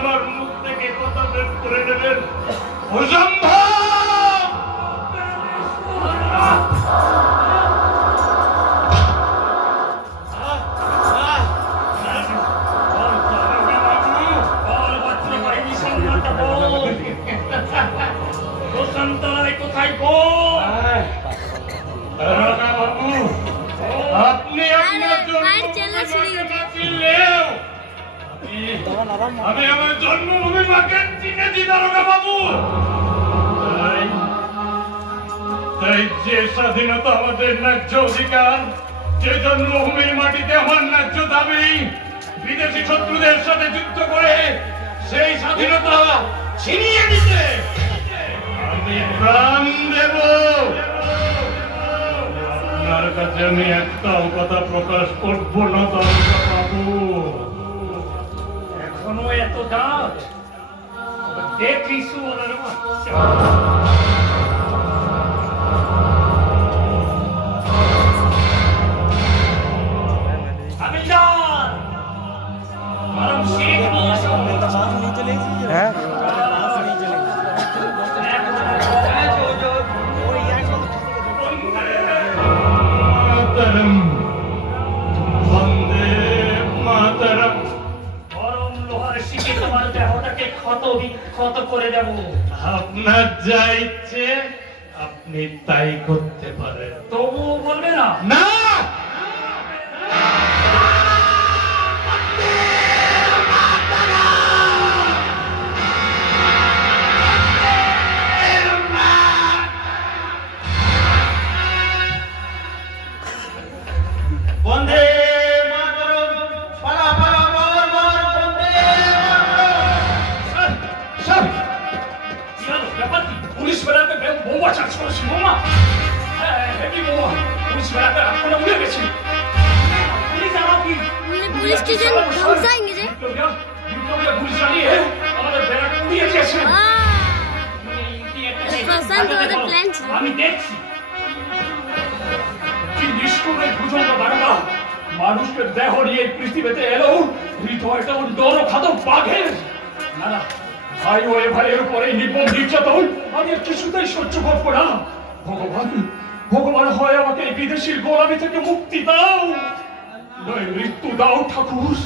আমার মুখ থেকে কথা বের করে নেবেন প্রশান্ত রায় কোথায় গো? আপনি আপনার আমি আমার জন্মভূমি মাকে চিনেছি দারোগা বাবু। তাই যে স্বাধীনতা আমাদের ন্যায্য অধিকার, যে জন্মভূমির মাটিতে আমার ন্যায্য দাবি, বিদেশি শত্রুদের সাথে যুদ্ধ করে সেই স্বাধীনতা ছিনিয়ে দিতে আমি প্রাণ দেব। আপনার কাছে আমি একটাও কথা প্রকাশ করব না দারোগা বাবু। এখনো এত দাঁত দেখি সুরের বাচ্চা। আমি যান গরম শেখ নিয়ে আসো। হ্যাঁ আপনার যা ইচ্ছে আপনি তাই করতে পারেন, তবু বলবে না। না বন্দে মাতরম, পালা পালা মার মার, বন্দে মাতরম। স্যার, কি হলো? ব্যাপার কি? পুলিশ বেড়াতে বোমা চার্জ করেছে। বোমা? হ্যাঁ, কি বোমা? পুলিশ বেড়াতে আপনারা উড়ে গেছে। পুলিশ আমার কি? पुलिस स्टेशन ধ্বংসাएंगे যে বিপ্লবীরা গুলি চালিয়ে আমাদের বেড়াকে উড়িয়ে দিয়েছে। প্রশান্ত ওদের প্ল্যান ছিল। আমি দেখছি কি নিষ্ঠুর ভুজঙ্গ দারোগা মানুষকে দেহ নিয়ে পৃথিবীতে এলো, হৃদয়টা ওর নরখাদক বাঘের। না না, ভাই ও এভারের উপরে নির্মম নির্যাতন আমি আর কিছুতেই সহ্য করব না। ভগবান, ভগবান হয় আমাকে এই বিদেশির গোলামি থেকে মুক্তি দাও, নয় মৃত্যু দাও ঠাকুর।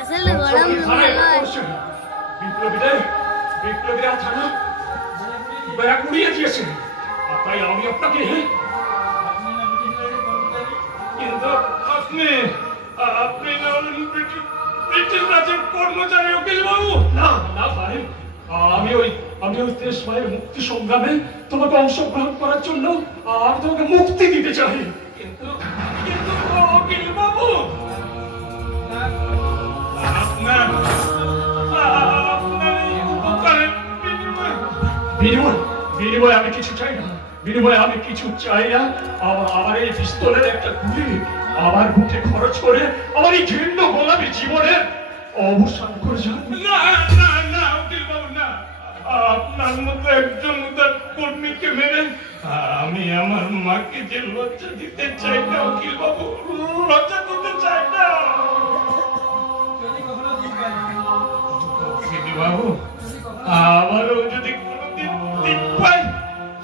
আসলে গরম লাগে। বিপ্লবীরা থানা বেড়া কুড়িয়ে দিয়েছে, আর তাই আমি আপনাকে কিন্তু আপনি না হলেন ব্রিটিশ রাজের কর্মচারী উকিল বাবু। না না ভাই, আমি ওই দেশ মায়ের মুক্তি সংগ্রামে তোমাকে অংশগ্রহণ করার জন্য আমি তোমাকে মুক্তি দিতে চাই। কিন্তু কিন্তু উকিল বাবু, আপনার বিনিময় আমি কিছু চাই না, বিনিময়ে আমি কিছু চাই না। আমার এই পিস্তলের একটা গুলি আমার বুকে খরচ করে আমার এই ঘৃণ্য গোলামী জীবনের অবসান করে যান। না না না উকিল বাবু, না, আপনার মতো একজন উদার কর্মীকে মেরে আমি আমার মাকে যে লজ্জা দিতে চাই না উকিল বাবু, লজ্জা দিতে চাই না। বাবু, আবারও যদি কোনোদিন দিন পাই,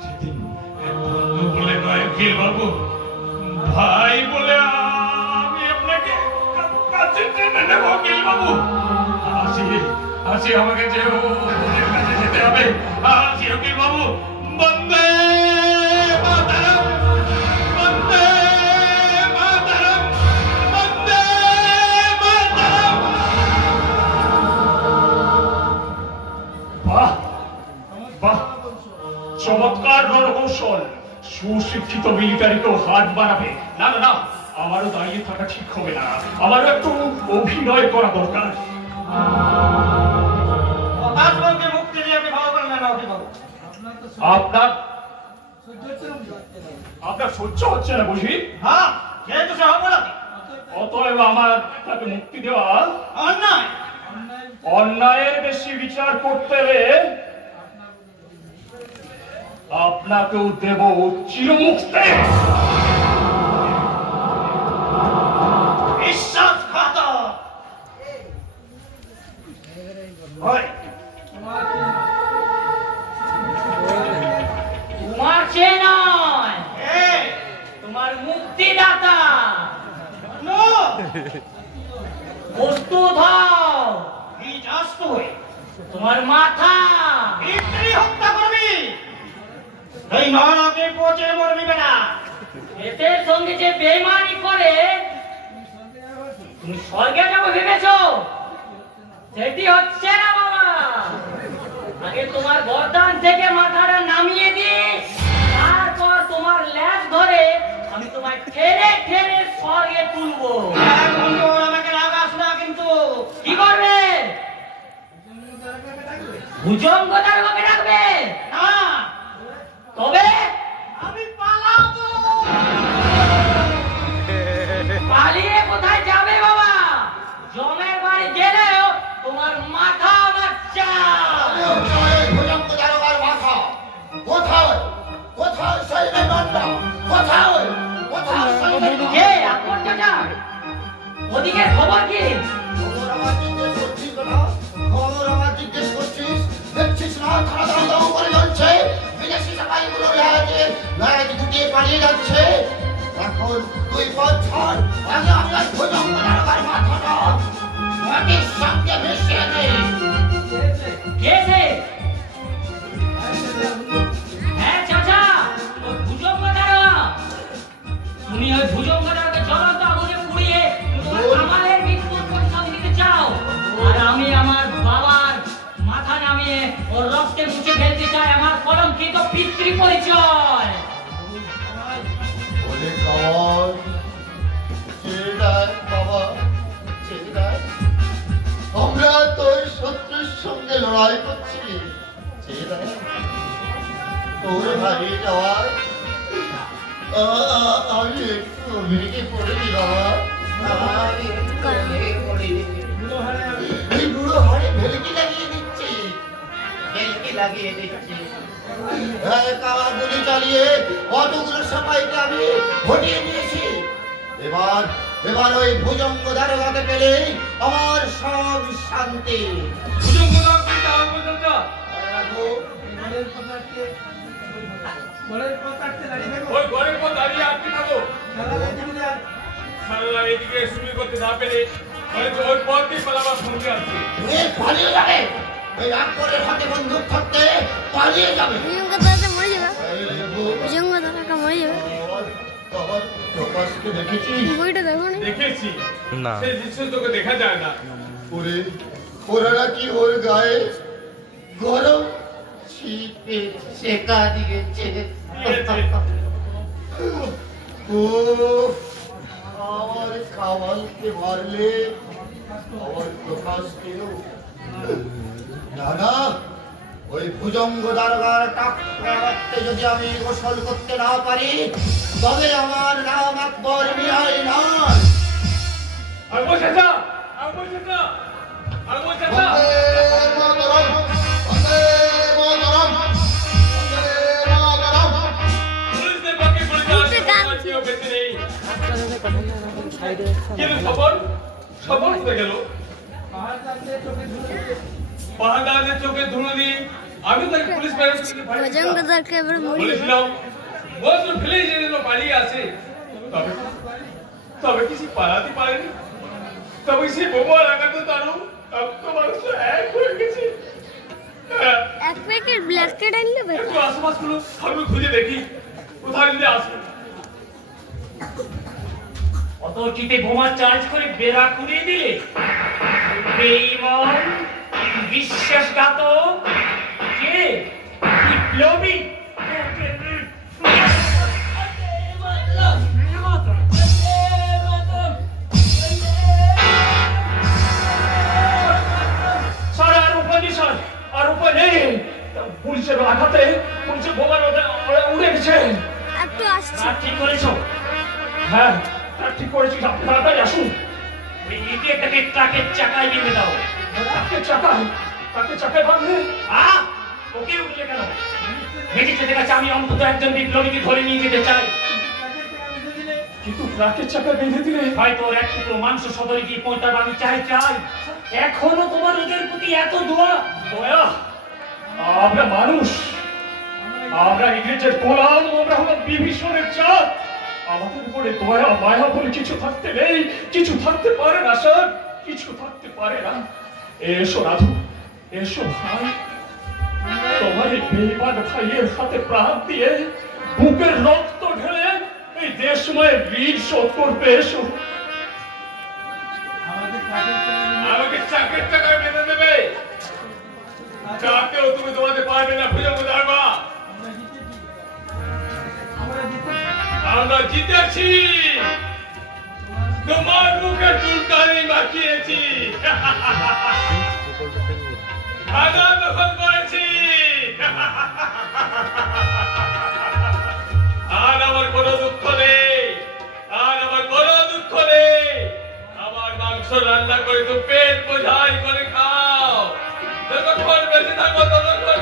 সেদিন বন্ধু বলে নয় উকিল বাবু, ভাই বলে আমি আপনাকে কাছে টেনে নেব উকিল বাবু। আসি আমাকে যে ওদের কাছে যেতে হবে। আসি উকিল বাবু। বন্দে মাতরম, বন্দে মাতরম, বন্দে মাতরম। বাহ বাহ, চমৎকার রণকৌশল। সুশিক্ষিত মিলিটারিকেও হাত বাড়াবে। না না না, আমারও দাঁড়িয়ে থাকা ঠিক হবে না, আমারও একটু অভিনয় করা দরকার। মুক্তি দিয়ে আপনি ভালো করেন না উকিল বাবু। আপনার সহ্য হচ্ছে না বুঝি? হ্যাঁ, যেহেতু সে অপরাধী, অতএব আমার তাকে মুক্তি দেওয়া অন্যায়। অন্যায়ের বেশি বিচার করতে হলে আপনাকেও দেব চিরমুক্তি। বিশ্বাসঘাতক। তোমার সে নয়, তোমার মুক্তিদাতা। প্রস্তুত হও, তোমার মাথা হত্যা করবি, এই মানাকে পচে মরবি না। দেশের সঙ্গে যে বেইমানি করে তুমি স্বর্গে যাবো ভেবেছো, সেটি হচ্ছে না বাবা। আগে তোমার গর্দান থেকে মাথাটা নামিয়ে দিস, তারপর তোমার ল্যাজ ধরে আমি তোমায় ঠেলে ঠেলে স্বর্গে তুলবো। আমাকে লাগাস না কিন্তু। কি করবে? ভুজঙ্গ দারোগাকে ডাকবে? না, তবে আমি পালাবো। পালিয়ে কোথায় যাবে বাবা? জমের বাড়ি গেলেও তোমার মাথা আমার চাই। ভুজঙ্গ দারোগার মাথা কোথায়? কোথায় সেই মেমনটা? কোথায় কি? খবর আমার জিজ্ঞেস করছিস না, খবর আমার জিজ্ঞেস করছিস, দেখছিস না খাওয়া দাওয়া করে যাচ্ছে, বিদেশি সাপাইগুলো ল্যাজ গুটিয়ে পালিয়ে যাচ্ছে। এখন তুই পথ ছাড়, আগে আমার ভুজঙ্গ দারোগার মাথাটা মাটির সঙ্গে মিশিয়ে দে। কে সে? হ্যাঁ চাচা, ওই ভুজঙ্গ দারোগা। তুমি ওই ভুজঙ্গ দারোগাকে জ্বলন্ত আগুনে পুড়িয়ে আমাদের মৃত্যুর প্রতিশোধ নিতে চাও, আর আমি আমার বাবার মাথা নামিয়ে ওর রক্তে মুছে ফেলতে চাই আমার কলঙ্কিত পিতৃ পরিচয়। আমরা তোর শত্রুর সঙ্গে লড়াই করছি, তোর ভাই যাওয়ার আমি একটু ভেঙে পড়েছি বাবা, আমি একটু ভেঙে পড়িনি। এই বুড়ো হাড়ে ভেলকি লাগিয়ে দিচ্ছি, ভেলকি লাগিয়ে দিচ্ছি। গুলি চালিয়ে কতগুলো সবাইকে আমি হটিয়ে দিয়েছি। এবার ওই ভুজঙ্গ দারোগাকে পেলে আমার সব শান্তি। ভুজঙ্গ দারোগা ওই ঘরের পর দাঁড়িয়ে আটকে থাকো। সারা এদিকে শুরু করতে না পেরে ওই পথ দিয়ে পালাবার সঙ্গে আছে। পালিয়ে যাবে, ওই আকবরের হাতে বন্দুক থাকতে পালিয়ে যাবে। দেখেছি না, সেই দৃশ্য তোকে দেখা যায় না। ওরা নাকি ওর গায়ে গরম শীতে শেখা দিয়েছে। আমার খাওয়ালকে মারলে আমার প্রকাশকেও না, ওই ভুজঙ্গ দারোগার টাকতে যদি আমি গোসল করতে না পারি তবে আমার নাম আকবর মিয়াই নয়। আকবর চাচা, আকবর চাচা, আকবর চাচা। পুলিশদের পক্ষে বলে যাওয়া বেঁচে নেই। কিন্তু সফল কোথায় গেল? পাহাড়দারদের চোখে ধুলো দিয়ে আমি তাকে পুলিশ বলেছিলাম বস্ত্র ফেলে যেন পালিয়ে আসে, তবে কিছু পালাতে পারেনি। তবে সে বোমার আঘাতে তারও মানুষ এক হয়ে গেছে। এক প্যাকেট ব্ল্যাস্টেড আনলে একটু আশেপাশগুলো আমি খুঁজে দেখি কোথায় যদি আসে। অত চিতে বোমা চার্জ করে বেড়া কুড়িয়ে দিলে বেঈমান, বিশ্বাসঘাতক, কে বিপ্লবী। আর উপায় নেই, পুলিশের আঘাতে পুলিশের বোমা উড়ে গেছে। ঠিক করেছ? হ্যাঁ ঠিক করেছি। আপনি তাড়াতাড়ি আসুন। ওই ইডিয়েটটাকে ট্রাকের চাকায় বেঁধে দাও। ট্রাকের চাকায় বাঁধলে? ওকে উঠলে কেন? মেজিস্ট্রেটের কাছে আমি অন্তত একজন বিপ্লবীকে ধরে নিয়ে যেতে চাই। কিন্তু ট্রাকের চাকায় বেঁধে দিলে হয়তো ওর এক টুকরো মাংস সদরে গিয়ে পৌঁছাবে। আমি চাই এখনো তোমার ওদের প্রতি এত দয়া। আমরা মানুষ, আমরা ইংরেজের গোলাম, আমরা হলাম বিভীষণের জাত। আমাদের উপরে দয়া মায়া বলে কিছু থাকতে নেই, কিছু থাকতে পারে না স্যার, কিছু থাকতে পারে না। এসো রাধু, এসো ভাই, তোমার এই বেঈমান ভাইয়ের হাতে প্রাণ দিয়ে বুকের রক্ত ঢেলে এই দেশময় ঋণ শোধ করবে। এসো। আমাকে চাকরির টাকায় বেঁধে দেবে, চাকরিও তুমি তোমাদের পারবে না। ভুজঙ্গ দারোগা, আমরা জিতেছি, তোমার মুখে চুলকানি মাখিয়েছি, আদান দখল করেছি। আর আমার কোনো দুঃখ নেই, আর আমার কোনো দুঃখ নেই। আমার মাংস রান্না করে তো পেট বোঝাই করে খাও, যতক্ষণ বেঁচে থাকো ততক্ষণ